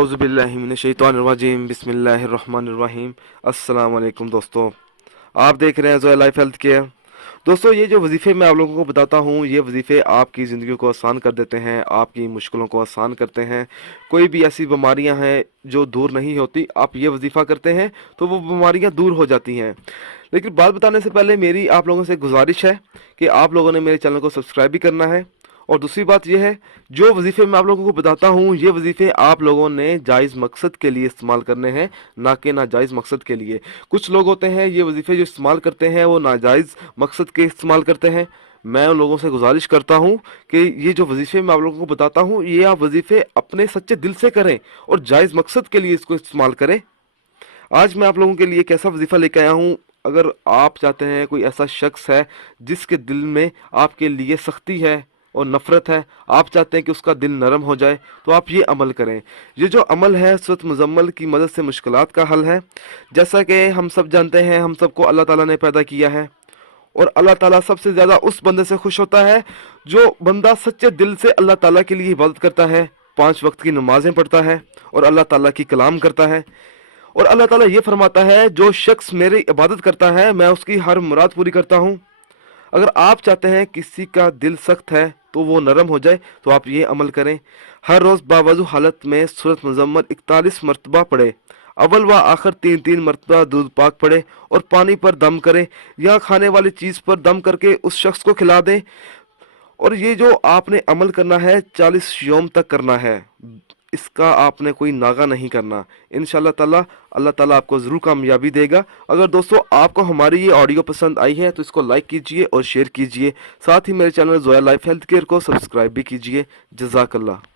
आउज़ु बिल्लाहि मिनश्शैतानिर्रजीम बिस्मिल्लाहिर्रहमानिर्रहीम। अस्सलाम वालेकुम दोस्तों, आप देख रहे हैं ज़ोया लाइफ हेल्थ केयर। दोस्तों, ये जो वजीफ़े मैं आप लोगों को बताता हूँ, ये वजीफ़े आपकी ज़िंदगी को आसान कर देते हैं, आपकी मुश्किलों को आसान करते हैं। कोई भी ऐसी बीमारियां हैं जो दूर नहीं होती, आप ये वजीफ़ा करते हैं तो वो बीमारियां दूर हो जाती हैं। लेकिन बात बताने से पहले मेरी आप लोगों से गुजारिश है कि आप लोगों ने मेरे चैनल को सब्सक्राइब भी करना है। और दूसरी बात यह है, जो वजीफ़े मैं आप लोगों को बताता हूँ, ये वजीफ़े आप लोगों ने जायज़ मकसद के लिए इस्तेमाल करने हैं, ना कि नाजायज़ मकसद के लिए। कुछ लोग होते हैं ये वजीफ़े जो इस्तेमाल करते हैं वो नाजायज़ मकसद के इस्तेमाल करते हैं। मैं उन लोगों से गुजारिश करता हूँ कि ये जो वजीफ़े मैं आप लोगों को बताता हूँ, ये आप वजीफ़े अपने सच्चे दिल से करें और जायज़ मकसद के लिए इसको इस्तेमाल करें। आज मैं आप लोगों के लिए एक ऐसा वजीफ़ा लेकर आया हूँ। अगर आप चाहते हैं, कोई ऐसा शख्स है जिसके दिल में आपके लिए सख्ती है और नफ़रत है, आप चाहते हैं कि उसका दिल नरम हो जाए, तो आप ये अमल करें। ये जो अमल है सूरत मुज़म्मिल की मदद से मुश्किलात का हल है। जैसा कि हम सब जानते हैं, हम सबको अल्लाह ताला ने पैदा किया है और अल्लाह ताला सबसे ज़्यादा उस बंदे से खुश होता है जो बंदा सच्चे दिल से अल्लाह ताला के लिए इबादत करता है, 5 वक्त की नमाज़ें पढ़ता है और अल्लाह ताला की कलाम करता है। और अल्लाह ताला ये फरमाता है, जो शख्स मेरी इबादत करता है मैं उसकी हर मुराद पूरी करता हूँ। अगर आप चाहते हैं किसी का दिल सख्त है तो वो नरम हो जाए, तो आप ये अमल करें। हर रोज़ बावजू हालत में सूरत मुज़म्मिल 41 मरतबा पढ़े। अव्वल व आखिर 3-3 मरतबा दूध पाक पढ़े और पानी पर दम करें या खाने वाली चीज़ पर दम करके उस शख्स को खिला दें। और ये जो आपने अमल करना है 40 यौम तक करना है, इसका आपने कोई नागा नहीं करना। इंशाल्लाह ताला अल्लाह ताला आपको ज़रूर कामयाबी देगा। अगर दोस्तों आपको हमारी ये ऑडियो पसंद आई है तो इसको लाइक कीजिए और शेयर कीजिए। साथ ही मेरे channel Zoya life health care को सब्सक्राइब भी कीजिए। जज़ाकल्लाह।